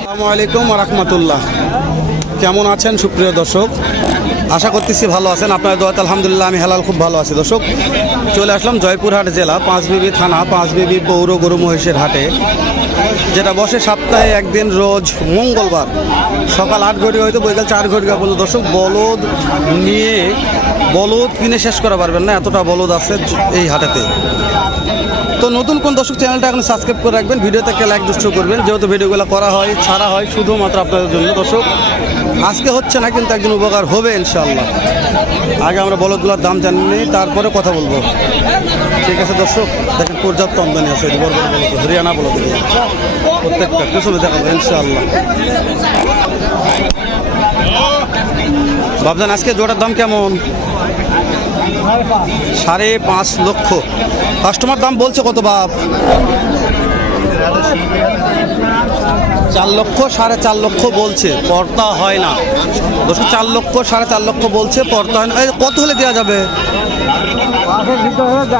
আসসালামু আলাইকুম ওয়া রাহমাতুল্লাহ। কেমন আছেন সুপ্রিয় দর্শক? আশা করতেছি ভালো আছেন। আপনার দোয়াতে আলহামদুলিল্লাহ আমি হালাল খুব ভালো আছি। দর্শক, চলে আসলাম জয়পুরহাট জেলা পাঁচবিবি থানা পাঁচবিবি পৌর গরু মহিষের হাটে, যেটা বসে সপ্তাহে একদিন রোজ মঙ্গলবার সকাল 8 ঘটিকা হয়তো বৈকাল 4 ঘটিকা পর্যন্ত। দর্শক, বলদ নিয়ে বলদ কিনে শেষ করা পারবেন না, এতটা বলদ আছে এই হাটেতে। তো নতুন কোন দর্শক চ্যানেলটা এখন সাবস্ক্রাইব করে রাখবেন, ভিডিওতে একটা লাইক দুষ্ট করবেন, যেহেতু ভিডিওগুলো করা হয় ছাড়া হয় শুধুমাত্র আপনাদের জন্য। দর্শক, আজকে হচ্ছে না কিন্তু একদিন উপকার হবে ইনশাআল্লাহ। আগে আমরা বলদগুলোর দাম জানি, তারপরে কথা বলবো, ঠিক আছে? দর্শক দেখেন, পর্যাপ্ত আমদানি আছে হরিয়ানা বলদ, প্রত্যেকটা পেছনে দেখাবো ইনশাআল্লাহ। বাবজান, আজকে জোড়ার দাম কেমন? 5.5 লক্ষ। কাস্টমার দাম বলছে কত বাপ? 4 লক্ষ 4.5 লক্ষ বলছে, পর্তা হয় না। 4 লক্ষ 4.5 লক্ষ বলছে, পর্তা হয় না। কত হলে দেওয়া যাবে?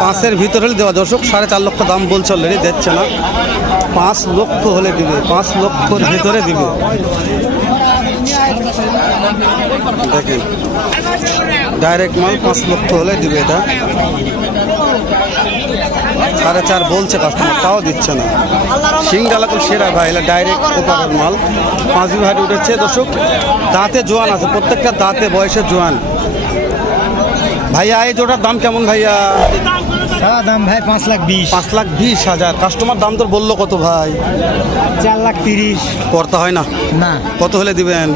5-এর ভিতরে হলে দেওয়া। দর্শক, 4.5 লক্ষ দাম বলছে, অলরেডি দিচ্ছে না। 5 লক্ষ হলে দিবে, 5 লক্ষর ভিতরে দিবে। দেখেন, ডাইরেক্ট মাল 5 লক্ষ হলে দিবে। এটা 4.5 বলছে কাস্টমার, তাও দিচ্ছে না। সিংডালা তো সেরা ভাই, এটা ডাইরেক্ট ওপারের মাল। 5 বিঘাটে উঠেছে। দর্শক, দাঁতে জোয়ান আছে, প্রত্যেকটা দাঁতে বয়সে জোয়ান। ভাইয়া, এই জোটার দাম কেমন ভাইয়া? দাম ভাই 5,20,000। 5,20,000। কাস্টমার দাম তোর বললো কত ভাই? 4,30,000। পড়তা হয় না না। কত হলে দিবেন?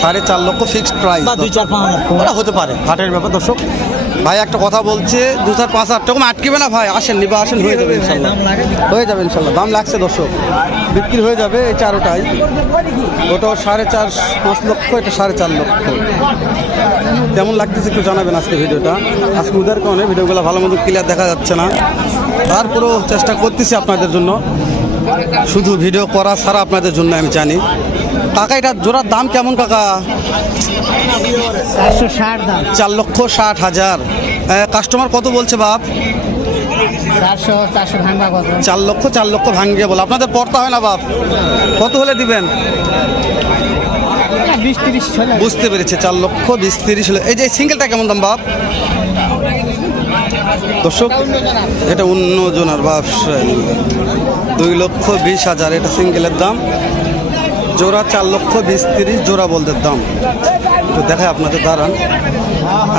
4.5 লক্ষ ফিক্সড প্রাইস। 2-4 হতে পারে, হাটের ব্যাপার। দর্শক ভাই একটা কথা বলছে, 2-4-5 টাকা আটকেবে না ভাই। আসেন, নিবা আসেন, হয়ে যাবে ইনশাল্লাহ, হয়ে যাবে ইনশাল্লাহ। দাম লাগছে দর্শক, বিক্রি হয়ে যাবে এই চারোটাই। ওটা 4.5-5 লক্ষ, এটা 4.5 লক্ষ। কেমন লাগতেছে একটু জানাবেন আজকে ভিডিওটা। আজকে উদার কারণে ভিডিওগুলো ভালো মতো ক্লিয়ার দেখা যাচ্ছে না, তারপরেও চেষ্টা করতেছি আপনাদের জন্য। শুধু ভিডিও করা ছাড়া আপনাদের জন্য আমি জানি। কাকা, এটা জোড়ার দাম কেমন কাকা? 460 দাম। 4,60,000। কাস্টমার কত বলছে বাপ? 400 ভাঙবা কত? 4 লক্ষ ভাঙিয়ে বলে। আপনাদের পড়তা হয় না বাপ? কত হলে দিবেন? 20-30 হলে। বুঝতে পেরেছি, 4,20,30 হলে। এই যে সিঙ্গেলটা কেমন দাম বাপ? দর্শক, এটা অন্য জনের ব্যবসায়ী, 2,20,000 এটা সিঙ্গেলের দাম। জোড়া 4,20,30 জোড়া বলদের দাম। তো দেখায় আপনাদের, দাঁড়ান।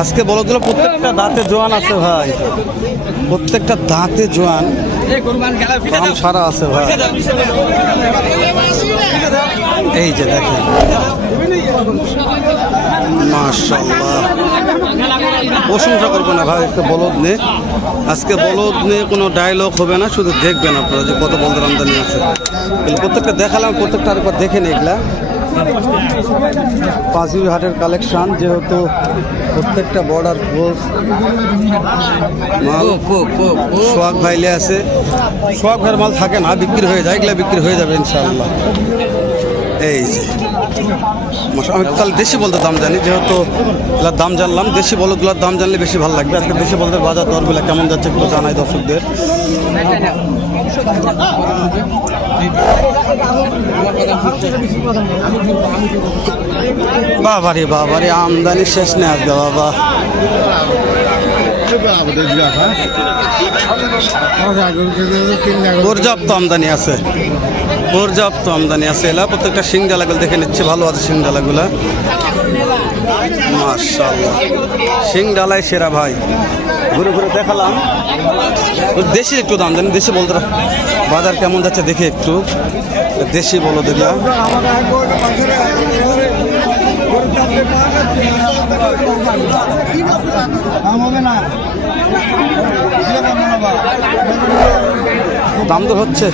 আজকে বলদগুলো প্রত্যেকটা দাঁতে জোয়ান আছে ভাই, প্রত্যেকটা দাঁতে জোয়ান, দাম সারা আছে ভাই। এই যে দেখেন, মাশাআল্লাহ। প্রশংসা করবো না ভাই, একটা বলদ নিয়ে। আজকে বলদ নিয়ে কোনো ডায়লগ হবে না, শুধু দেখবেন আপনারা যে কত বলদের আমদানি আছে। প্রত্যেকটা দেখালাম, প্রত্যেকটা আরেকবার দেখে নিই। এগুলা পাঁচবিবি হাটের কালেকশন, যেহেতু প্রত্যেকটা বর্ডার ক্লোজ মাল। সোহাগ ভাইলে আছে, সোহাগ ভাইয়ের মাল থাকে না, বিক্রি হয়ে যায়। এগুলা বিক্রি হয়ে যাবে ইনশাআল্লাহ। এই যে আমি তাহলে দেশি বলদের দাম জানি, যেহেতু এগুলোর দাম জানলাম। দেশি বলদগুলোর দাম জানলে বেশি ভালো লাগবে। আজকে দেশি বলদের বাজার দরগুলো কেমন যাচ্ছে একটু জানাই দর্শকদের। বাবারে বাবারে, আমদানি শেষ নেই আজকে বাবা। পর্যাপ্ত আমদানি আছে, পর্যাপ্ত আমদানি আছে। এলা প্রত্যেকটা সিংডালাগুলো দেখে নিচ্ছে, ভালো আছে সিংডালাগুলা, মাশাআল্লাহ। সিংডালাই সেরা ভাই, ঘুরে ঘুরে দেখালাম। দেশি একটু দাম জানি, দেশি বলতে বাজার কেমন যাচ্ছে দেখে একটু। দেশি বলো দেখলা, দাম দর হচ্ছে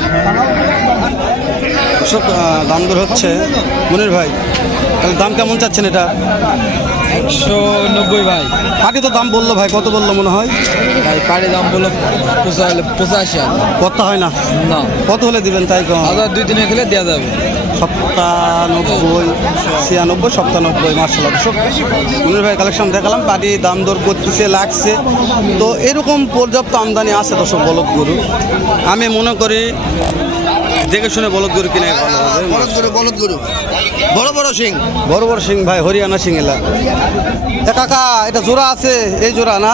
সব, দাম দর হচ্ছে। মনির ভাই, তাহলে দাম কেমন চাচ্ছেন এটা? 190 ভাই। পাটি তো দাম বললো ভাই, কত বললো মনে হয়? ভাই পাড়ি দাম বললো 85। কত হয় না? না, কত হলে দিবেন তাই কম? 2-3 খেলে দেওয়া যাবে। 97, 96, 97 মার্শাল্লাহ। মুনির ভাই কালেকশন দেখালাম, পাটি দাম দর করতেছে, লাগছে। তো এরকম পর্যাপ্ত আমদানি আছে দর্শক বলদ গরু। আমি মনে করি দেখে শুনে বলদ গরু কিনে ভালো হবে। বলদ গরু বড় বড় সিং। বড় বড় সিং ভাই, হরিয়ানা সিং এলা। এ কাকা, এটা জোড়া আছে, এই জোড়া না?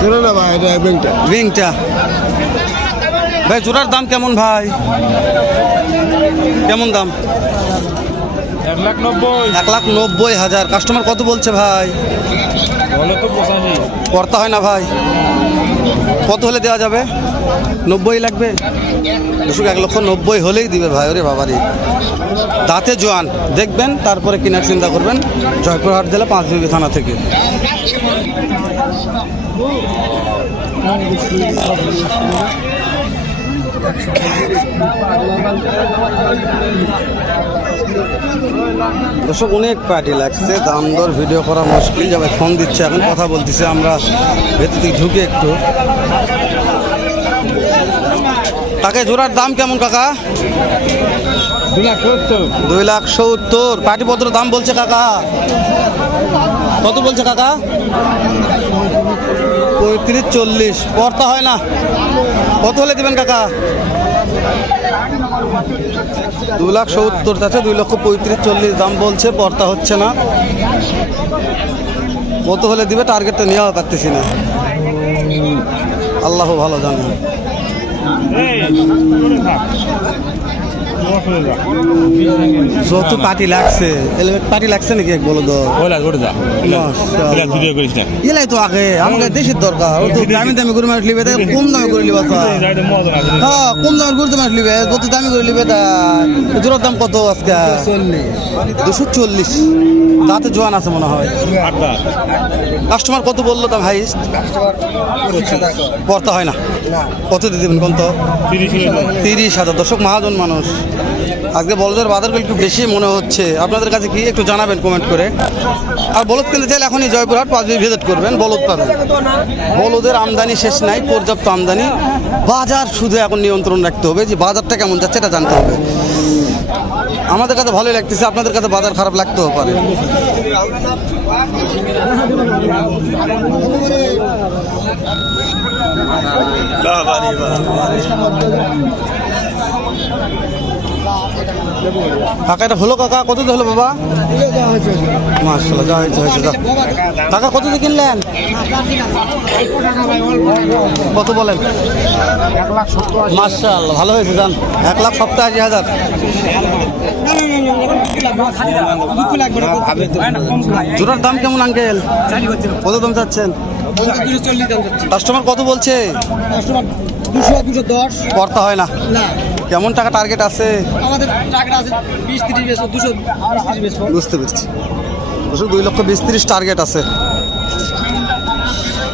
জোড়া না ভাই, এটা ব্যাংকটা। রিংটা ভাই, জোড়ার দাম কেমন ভাই? কেমন দাম? 1,90,000। কাস্টমার কত বলছে ভাই? করতে হয় না ভাই? কত হলে দেওয়া যাবে? 90 লাগবে? 1,90,000 হলেই দিবে ভাই। ওরে বাবারি, দাঁতে জোয়ান, দেখবেন তারপরে কেনার চিন্তা করবেন। জয়পুরহাট জেলা পাঁচবিবি থানা থেকে। দর্শক অনেক পার্টি লাগছে, দাম দর ভিডিও করা মুশকিল। যাবে ফোন দিচ্ছে, এখন কথা বলতেছে, আমরা ভেতর দিকে ঢুকে একটু। কাকে জোড়ার দাম কেমন কাকা? 2,70,000। পাটিপত্র দাম বলছে কাকা, কত বলছে কাকা? 35-40। পড়তা হয় না? কত হলে দিবেন কাকা? 2,70,000 আছে, 2,35,40 দাম বলছে, পড়তা হচ্ছে না। কত হলে দিবে টার্গেটটা নেওয়া পারতেছি না, আল্লাহ ভালো জানে। যত পার্টি লাগছে, পার্টি লাগছে নাকি এক বলো তো? এলাই তো আগে আমাকে দেশের দরকার। ও তো দামি দামি গরু মাছ লিবে, কম দামে করে লিবা। হ্যাঁ, কম দামের গরু মাছ লিবে, যত দামি করে লিবে। জোড়ার দাম কত আজকে? 240। দাঁতে জোয়ান আছে মনে হয়। কাস্টমার কত বললো দাম হাইস্ট? পড়তে হয় না? কত দিয়ে দেবেন কোন তো? 30,000। দর্শক মহাজন মানুষ, আজকে বলদের বাজারগুলো একটু বেশি মনে হচ্ছে। আপনাদের কাছে কি একটু জানাবেন কমেন্ট করে। আর বলদ কিনতে চাইলে এখনই জয়পুরহাট পাঁচবিবি ভিজিট করবেন, বলদ পাবেন। বলদের আমদানি শেষ নাই, পর্যাপ্ত আমদানি। বাজার শুধু এখন নিয়ন্ত্রণ রাখতে হবে, যে বাজারটা কেমন যাচ্ছে এটা জানতে হবে। আমাদের কাছে ভালোই লাগতেছে, আপনাদের কাছে বাজার খারাপ লাগতেও পারে। কাকা এটা হলো কাকা, কত হলো বাবা? মাশাআল্লাহ, যা হয়েছে হয়েছে। যা কাকা, কত দিয়ে কিনলেন? কত বলেন? মাশাআল্লাহ, ভালো হয়েছে। যান, 1,87,000। জোড়ার দাম কেমন আঙ্কেল? কত দাম চাচ্ছেন? কাস্টমার কত বলছে? 210। করতে হয় না? কেমন টাকা টার্গেট আছে? আমাদের টার্গেট আছে 20-30, 220-30। বুঝতে পেরেছি। 2,20,30 টার্গেট আছে।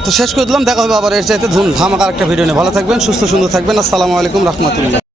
তো শেষ করে দিলাম, দেখা হবে আবার এর চাইতে ধামাকা একটা ভিডিও নিয়ে। ভালো থাকবেন, সুস্থ সুন্দর থাকবেন। আসসালামু আলাইকুম রহমতুল্লাহ।